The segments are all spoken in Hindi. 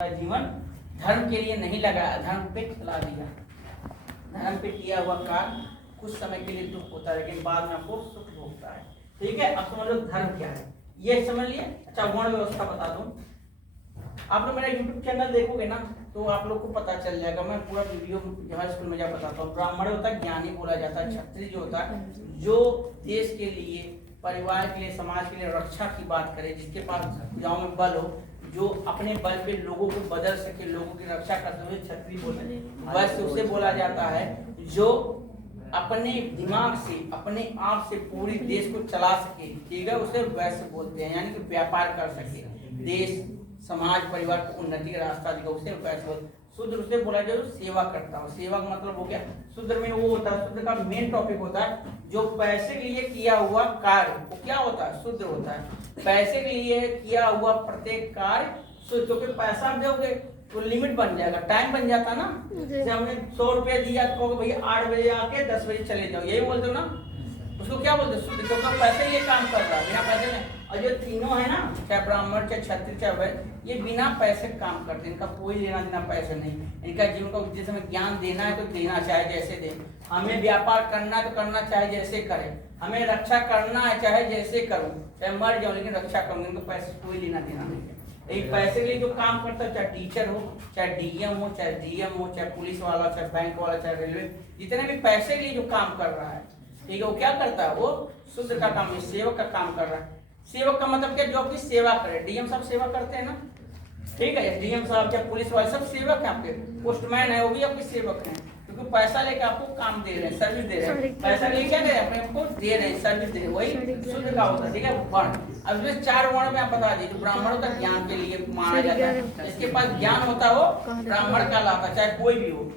जीवन धर्म के लिए नहीं लगाया, धर्म पे चला दिया। धर्म पे किया हुआ कार्य कुछ समय के लिए दुख होता है, लेकिन बाद में आपको सुख भोगता है। ठीक है, अब समझ लो धर्म क्या है, ये समझ लिए। अच्छा, वर्ण व्यवस्था बता दूं। आप लोग मेरा YouTube चैनल देखोगे ना तो आप लोग को पता चल जाएगा। मैं पूरा वीडियो जहाँ स्कूल में जा बताता हूँ। ब्राह्मण होता है ज्ञानी बोला जाता है, क्षत्रिय जो होता है जो देश के लिए, परिवार के लिए, समाज के लिए रक्षा की बात करे, जिसके पास गाँव में बल हो, जो अपने बल पे लोगों को बदल सके, लोगों की रक्षा करते हुए क्षत्रिय बोले। वैसे उसे बोला जाता है जो अपने दिमाग से, अपने आप से पूरी देश को चला सके। ठीक है, उसे वैसे बोलते हैं, यानी कि व्यापार कर सके, देश समाज परिवार को उन्नति का रास्ता दिखा, उसे वैसे बोलते। शूद्र उसे बोला जो सेवा करता हो। सेवा का मतलब हो गया, शूद्र में वो होता है, शूद्र का मेन टॉपिक होता है जो पैसे के लिए किया हुआ कार्य, वो क्या होता है, शूद्र होता है। पैसे के लिए किया हुआ प्रत्येक कार्य शुद्ध, क्योंकि पैसा दोगे तो लिमिट बन जाएगा, टाइम बन जाता ना। जैसे हमने 100 रुपया दिया तो भैया 8 बजे आके 10 बजे चले जाओ, यही बोलते हो ना, उसको क्या बोलते, शुद्ध, क्योंकि पैसे के लिए काम कर रहा है, बिना पैसे में। और जो तीनों है ना, चाहे ब्राह्मण, चाहे क्षत्रिय, चाहे वैश्य, ये बिना पैसे काम करते हैं, इनका कोई लेना देना पैसे नहीं। इनका जीवन का उद्देश्य हमें ज्ञान देना है तो देना, चाहे जैसे दे। हमें व्यापार करना है तो करना, चाहे जैसे करें। हमें रक्षा करना है, चाहे जैसे करूं, चाहे मर जाऊं लेकिन रक्षा करूंगा, इनको पैसे कोई लेना देना नहीं है। एक पैसे के लिए जो काम करता है, चाहे टीचर हो, चाहे डीएम हो, चाहे डीएम हो, चाहे पुलिस वाला, चाहे बैंक वाला, चाहे रेलवे, जितने भी पैसे के लिए जो काम कर रहा है, ठीक है, वो क्या करता है, वो शूद्र का काम है, सेवक का काम कर रहा है। सेवक का मतलब क्या, जो आपकी सेवा करे। डीएम सब सेवा करते हैं ना, ठीक है, डीएम साहब, चाहे पुलिस वाले, सब सेवक है आपके। पोस्टमैन है, वो भी आपके सेवक हैं, क्योंकि पैसा लेके आपको काम दे रहे हैं, सर्विस दे रहे हैं। पैसा लेके क्या दे रहे हैं, अपने आपको दे रहे हैं, सर्विस दे रहे हैं, वही शुद्ध का होता है। ठीक है, वर्ण। अब इसमें 4 वर्ण में आप बता दीजिए। ब्राह्मण होता है ज्ञान के लिए माना जाता है, इसके पास ज्ञान होता है वो ब्राह्मण कहलाता है, चाहे कोई भी हो।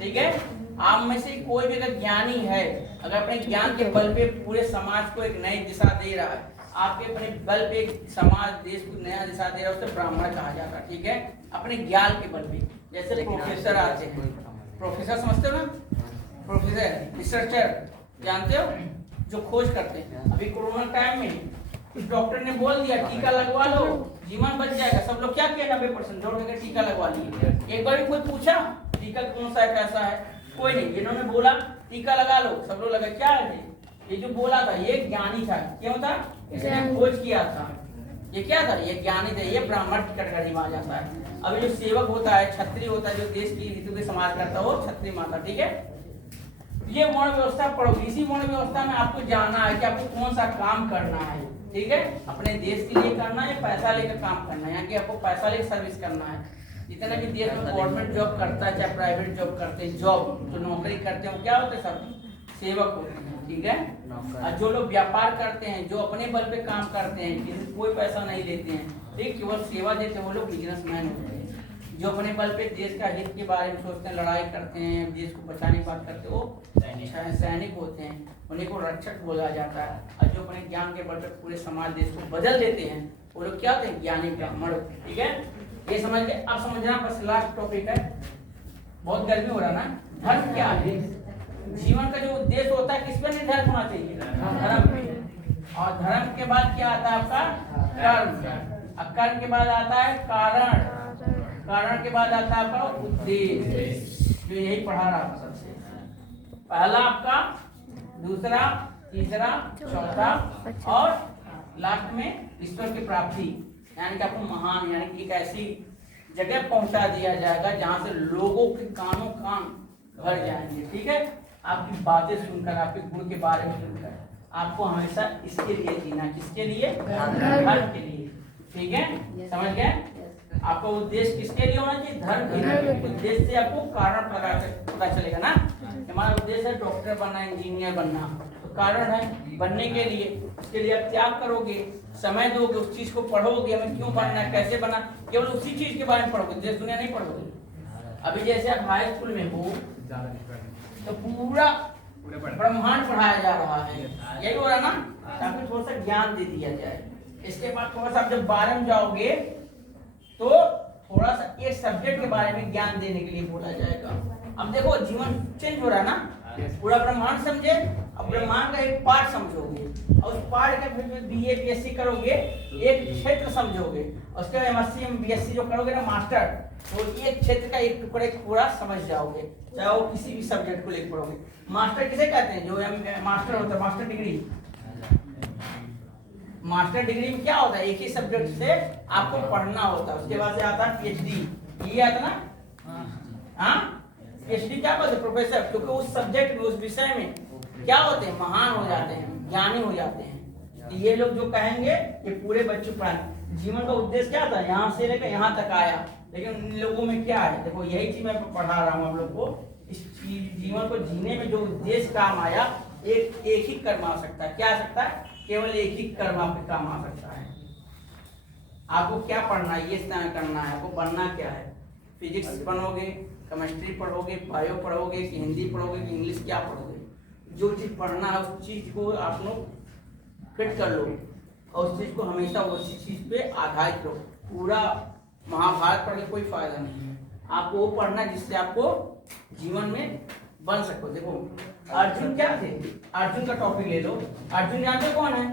ठीक है, आप में से कोई भी अगर ज्ञानी है, अगर अपने ज्ञान के बल पे पूरे समाज को एक नई दिशा दे रहा है, आपके अपने बल पे समाज देश को नया दिशा दे रहा है, उसे ब्राह्मण कहा जाता है। ठीक है, अपने ज्ञान के बल पे। जैसे प्रोफेसर आते हैं, प्रोफेसर समझते हो ना, प्रोफेसर, रिसर्चर जानते हो, जो खोज करते हैं। अभी कोरोना टाइम में डॉक्टर ने बोल दिया टीका लगवा लो, जीवन बच जाएगा। सब लोग क्या किया, 90% दौड़ के टीका लगवा लिए। एक बार भी कोई पूछा टीका कौन सा है, कैसा है, कोई नहीं। जिन्होंने बोला टीका लगा लो, सब लोग लगा। क्या है ये जो बोला था, ये ज्ञानी था। क्यों था, इसने खोज किया था। ये क्या था, ये ज्ञानी था, ये ब्राह्मण की कैटेगरी में आ जाता है। अभी जो सेवक होता है, क्षत्रिय होता है, जो देश की रीति के समाज करता है, वो क्षत्रिय माता। ठीक है, ये वर्ण व्यवस्था पढ़ो। इसी वर्ण व्यवस्था में आपको जानना है कि आपको कौन सा काम करना है। ठीक है, अपने देश के लिए करना है, पैसा लेकर काम करना है, यानी कि आपको पैसा लेकर सर्विस करना है। जितने भी देश में गवर्नमेंट जॉब करता है, चाहे प्राइवेट जॉब करते हैं, जॉब जो नौकरी करते हैं, वो क्या होते हैं, सब सेवक होते हैं। ठीक है, और जो लोग व्यापार करते हैं, जो अपने बल पे काम करते हैं, जिनसे कोई पैसा नहीं लेते हैं, ठीक, केवल सेवा देते हैं, वो लोग बिजनेसमैन होते हैं। जो अपने बल पे देश का हित के बारे में सोचते हैं, लड़ाई करते हैं, देश को बचाने की बात करते हैं, वो सैनिक होते हैं, उन्हीं को रक्षक बोला जाता है। और जो अपने ज्ञान के बल पे पूरे समाज देश को बदल देते हैं, वो लोग क्या होते हैं, ज्ञानी ब्राह्मण। ठीक है, ये समझ गए। अब समझना बस लास्ट टॉपिक है, बहुत गर्मी हो रहा ना। धर्म क्या है, जीवन का जो उद्देश्य होता है किस पर निर्धारित होना चाहिए, धर्म पे। और धर्म के बाद क्या आता है आपका, कर्म। और कर्म के बाद आता है कारण, कारण के बाद आता है आपका उद्देश्य, जो यही पढ़ा रहा था सबसे। पहला आपका, दूसरा, तीसरा, चौथा, और लास्ट में ईश्वर की प्राप्ति, यानी कि आपको महान, यानी कि एक ऐसी जगह पहुंचा दिया जाएगा जहां से लोगों के कानों कान भर जाएंगे। ठीक है, आपकी बातें सुनकर, आपके गुण के बारे में सुनकर, आपको हमेशा इसके लिए जीना, किसके लिए, धर्म के लिए। ठीक है, समझ गए। आपका उद्देश्य किसके लिए होना चाहिए, धर्म के लिए। उद्देश्य से आपको कारण पता चलेगा ना। हमारा उद्देश्य है डॉक्टर बनना, इंजीनियर बनना, तो कारण है बनने के लिए, उसके लिए आप त्याग करोगे, समय दोगे, उस चीज को पढ़ोगे, हमें क्यों बनना है, कैसे बनना, केवल उसी चीज के बारे में पढ़ोगे, देश दुनिया नहीं पढ़ोगे। अभी जैसे आप हाई स्कूल में हो तो पूरा ब्रह्मांड पढ़ाया जा रहा है, यही हो रहा ना, ताकि थोड़ा सा ज्ञान दे दिया जाए। इसके बाद थोड़ा सा जब 12 में जाओगे तो थोड़ा सा एक सब्जेक्ट के बारे में ज्ञान देने के लिए बोला जाएगा। अब देखो जीवन चेंज हो रहा है ना, पूरा ब्रह्मांड समझे, अब ब्रह्मांड का एक पार्ट समझोगे और उस पार्ट का फिर बीए बीएससी करोगे, एक क्षेत्र समझोगे, उसके बाद एमएससी बीएससी जो करोगे ना मास्टर, तो एक क्षेत्र का एक टुकड़े पूरा समझ जाओगे, चाहे वो किसी भी सब्जेक्ट को लेकर पढ़ोगे। मास्टर किसे कहते हैं? जो मास्टर होता है, मास्टर डिग्री। मास्टर डिग्री में क्या होता है? एक ही सब्जेक्ट से आपको पढ़ना होता है, उसके बाद से आता है पीएचडी। ये आता ना, हाँ पीएचडी क्या बोलते? प्रोफेसर, क्योंकि उस सब्जेक्ट में उस विषय में क्या होते हैं? महान हो जाते हैं, ज्ञानी हो जाते हैं। तो ये लोग जो कहेंगे ये पूरे बच्चों पढ़ाए। जीवन का उद्देश्य क्या था? यहाँ से लेकर यहाँ तक आया, लेकिन इन लोगों में क्या है? देखो यही चीज मैं पढ़ा रहा हूँ हम लोग को। इस जीवन को जीने में जो उद्देश्य काम आया, एक ही कर्म आ सकता है। क्या आ सकता है? केवल एक ही कर्म आपके काम आ सकता है। आपको क्या पढ़ना है? ये समय करना है। आपको बनना क्या है? फिजिक्स पढ़ोगे, केमिस्ट्री पढ़ोगे, बायो पढ़ोगे, कि हिंदी पढ़ोगे, कि इंग्लिश, क्या पढ़ोगे? जो चीज पढ़ना है उस चीज को आप लोग फिट कर लो और उस चीज को हमेशा उसी चीज पे आधारित लो। पूरा महाभारत पढ़ के कोई फायदा नहीं है। आपको वो पढ़ना जिससे आपको जीवन में बन सको। देखो अर्जुन क्या थे? अर्जुन का टॉपिक ले लो। अर्जुन जानते कौन है?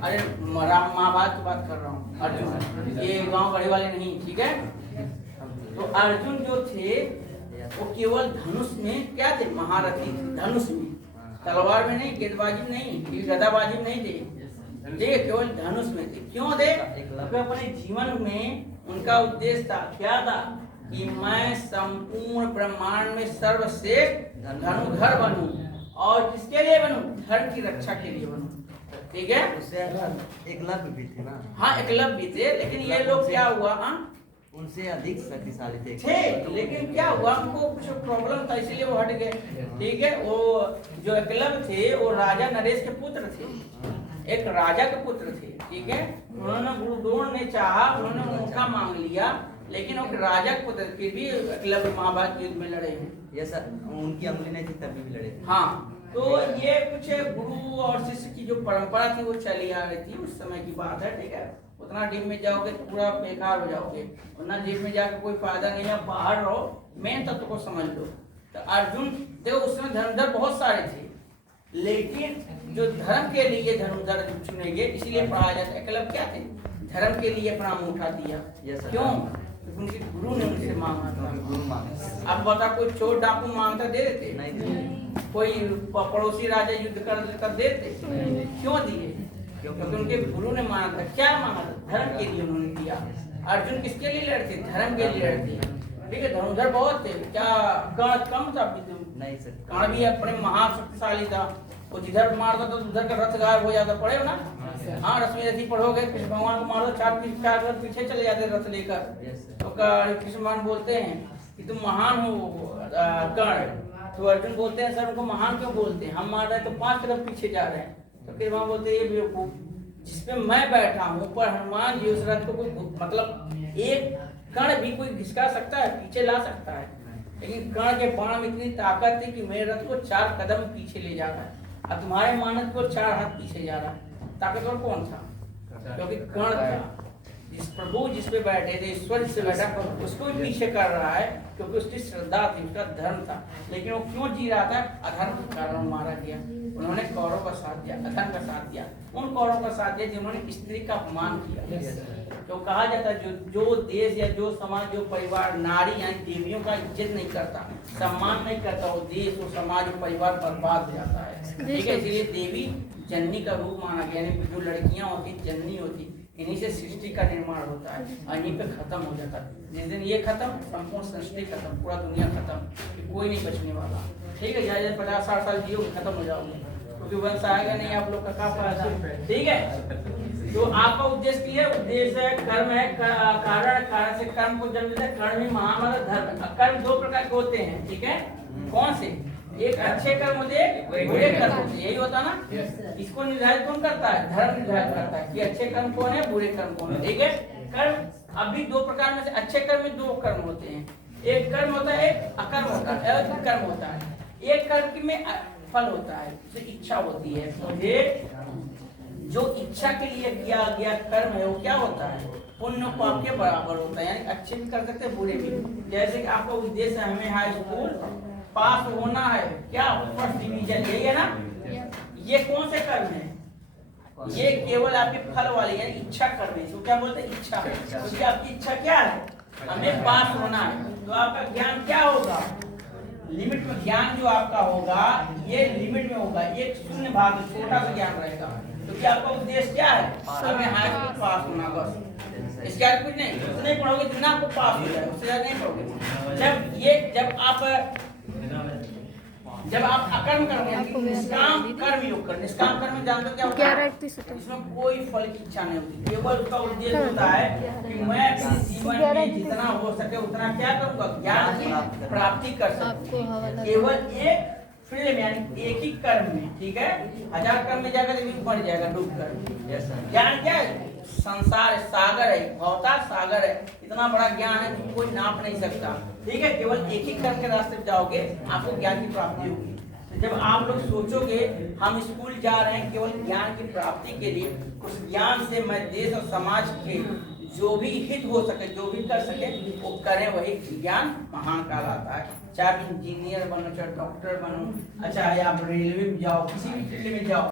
अरे राम महाभारत की बात कर रहा हूँ। अर्जुन ये गांव गढ़ी वाले नहीं, ठीक है? तो अर्जुन जो थे वो केवल धनुष में क्या थे? महारथी थे। धनुष में, तलवार में नहीं, गेंदबाजी में नहीं, गदाबाजी में नहीं थे, ठीक, केवल धनुष में थे। क्यों थे? क्योंकि अपने जीवन में उनका उद्देश्य था, क्या था? कि मैं संपूर्ण ब्रह्मांड में सर्वश्रेष्ठ धनुर्धर बनूं। और किसके लिए बनूं? धर्म की रक्षा के लिए बनूं, ठीक है? उससे एकलव्य भी थे ना? हाँ एकलव्य भी थे, लेकिन ये लोग क्या हुआ, उनसे अधिक शक्तिशाली थे, लेकिन क्या हुआ? उनको कुछ प्रॉब्लम था, इसलिए वो हट गए, ठीक है? वो जो एकलव्य थे वो राजा नरेश के पुत्र थे, एक राजा के पुत्र थे, ठीक है? उन्होंने गुरु द्रोण ने चाहा, उन्होंने मौका मांग लिया, लेकिन वो राजा के पुत्र फिर भी एकलव्य महाभारत युद्ध में लड़े हैं। ये सर उनकी अंगुली नहीं थी तभी भी लड़े थे। हाँ, तो ये कुछ गुरु और शिष्य की जो परंपरा थी वो चली आ रही थी, उस समय की बात है, ठीक है? उतना डीप में जाओगे तो पूरा बेकार हो जाओगे, उतना डीप में जाकर कोई फायदा नहीं है। बाहर रहो, मेन तत्व को समझ लो। तो अर्जुन देखो उस समय धनुर्धर बहुत सारे थे, लेकिन जो धर्म के लिए धनुर्धर चुने गए, इसीलिए पढ़ाया जाता है। एकलव्य क्या थे? धर्म के लिए अपना अंगूठा दिया। क्यों? उनके गुरु ने उनसे मांगा था। गुरु मांगा। अब बता, कोई चोर डाकू मांगता दे देते? नहीं। कोई पड़ोसी राजा युद्ध कर लेता देते? क्यों दिए? क्योंकि उनके गुरु ने मांगा था। क्या मांगा था? धर्म के लिए उन्होंने दिया। अर्जुन किसके लिए लड़ते? धर्म के लिए लड़ते, ठीक है? धनुर्धर बहुत थे। क्या कर्ण कम था? नहीं सर, कर्ण भी अपने महाशक्तिशाली था। वो जिधर मारता तो उधर का रथ गायब हो जाता। पढ़े हो ना? हाँ, रश्मि रथी पढ़ोगे, कृष्ण भगवान को मारो, चार रथ पीछे चले जाते रथ लेकर। तो कृष्ण भगवान बोलते हैं कि तुम महान हो कर्ण। तो अर्जुन बोलते हैं सर उनको महान क्यों बोलते हैं? हम मार रहे हैं तो 5 कदम पीछे जा रहे हैं। तो फिर वहां बोलते हैं ये बेवकूफ, जिसपे मैं बैठा हूँ पर हनुमान जी उस रथ को कोई मतलब एक कर्ण भी कोई घिसका सकता है, पीछे ला सकता है, लेकिन कर्ण के बाण में इतनी ताकत थी कि मेरे रथ को 4 कदम पीछे ले जा रहा है, और तुम्हारे मानस को 4 हाथ पीछे जा रहा है। ताकतवर कौन था? क्योंकि कर्ण था। जिस प्रभु जिस पे बैठे थे, ईश्वर जिससे बैठा, उसको भी पीछे कर रहा है, क्योंकि उसकी श्रद्धा थी, उसका धर्म था। लेकिन वो क्यों जी रहा था? अधर्म के कारण मारा गया। उन्होंने कौरव का साथ दिया, अधर्म का साथ दिया, उन कौरव का साथ दिया जिन्होंने स्त्री का अपमान किया। तो कहा जाता है जो देश या जो समाज, जो परिवार नारी यानी देवियों का इज्जत नहीं करता, सम्मान नहीं करता, वो देश, वो समाज, वो परिवार बर्बाद हो जाता है, ठीक है? इसलिए देवी जननी का रूप माना गया। यानी जो लड़कियां होती जननी होती, इन्हीं से सृष्टि का निर्माण होता है और इन्हीं पे खत्म हो जाता है। जिस दिन ये खत्म, संपूर्ण सृष्टि खत्म, पूरा दुनिया खत्म, कि कोई नहीं बचने वाला, ठीक है? जैसे 50-60 साल जियो खत्म हो जाओगे, क्योंकि वंश आएगा नहीं, आप लोग का फायदा, ठीक है? तो आपका उद्देश्य क्लियर? उद्देश्य है कर्म है, कारण, कारण से कर्म को जन्म देता है। कर्म ही महान धर्म। कर्म 2 प्रकार के होते हैं, ठीक है? कौन से? एक अच्छे कर्म होते हैं, बुरे कर्म होते हैं, यही होता ना? इसको निर्धारित कौन करता है? धर्म निर्धारित करता है कि अच्छे कर्म कौन है, बुरे कर्म कौन है, ठीक है? कर्म अभी 2 प्रकार में से, अच्छे कर्म में 2 कर्म होते हैं। एक कर्म होता है, एक अकर्म होता है, एक कर्म होता है। एक कर्म में फल होता है, तो इच्छा होती है। मुझे जो इच्छा के लिए किया गया कर्म है वो क्या होता है? पुण्य पाप के बराबर होता है, यानी अच्छे भी कर सकते हैं, बुरे भी। जैसे कि आपका उद्देश्य है हमें हाई स्कूल पास होना है, क्या फर्स्ट डिवीजन, यही है ना। ये कौन से कर्म है, ये केवल आपके फल वाले यानी इच्छा कर्म है, इसको क्या बोलते हैं, इच्छा। क्योंकि आपकी इच्छा क्या है, हमें पास होना है, तो आपका ज्ञान क्या होगा, लिमिट में ज्ञान जो आपका होगा ये लिमिट में होगा, एक शून्य भाग छोटा सा ज्ञान रहेगा। तो क्या आपका उद्देश्य क्या है, हमें हाई स्कूल पास होना बस, इसके आगे कुछ नहीं। उससे नहीं पढ़ोगे जितना आपको पास हो जाए, उससे ज्यादा नहीं पढ़ोगे। जब आप अकर्म करोगे यानी निष्काम कर्म योग कर, निष्काम कर्म में जानते हो क्या होता है, इसमें कोई फल की इच्छा नहीं होती, केवल उसका उद्देश्य होता है कि मैं अपने जीवन में जितना हो सके उतना क्या करूंगा, ज्ञान की प्राप्ति कर सकूं, केवल एक फील्ड में यानी एक ही कर्म में, ठीक है। 1000 कर्म में जाकर भी मर जाएगा डूब कर। ज्ञान क्या है, संसार सागर है, भवता सागर है, इतना बड़ा ज्ञान है कि कोई नाप नहीं सकता, ठीक है। केवल एक ही कर्म के रास्ते पे जाओगे आपको ज्ञान की प्राप्ति होगी। तो जब आप लोग सोचोगे हम स्कूल जा रहे हैं केवल ज्ञान की प्राप्ति के लिए, उस ज्ञान से मैं देश और समाज के जो भी हित हो सके, जो भी कर सके वो करें, वही ज्ञान महान कहलाता है। चाहे आप इंजीनियर बनो, चाहे डॉक्टर बनो, अच्छा है आप रेलवे में जाओ, किसी भी फील्ड में जाओ,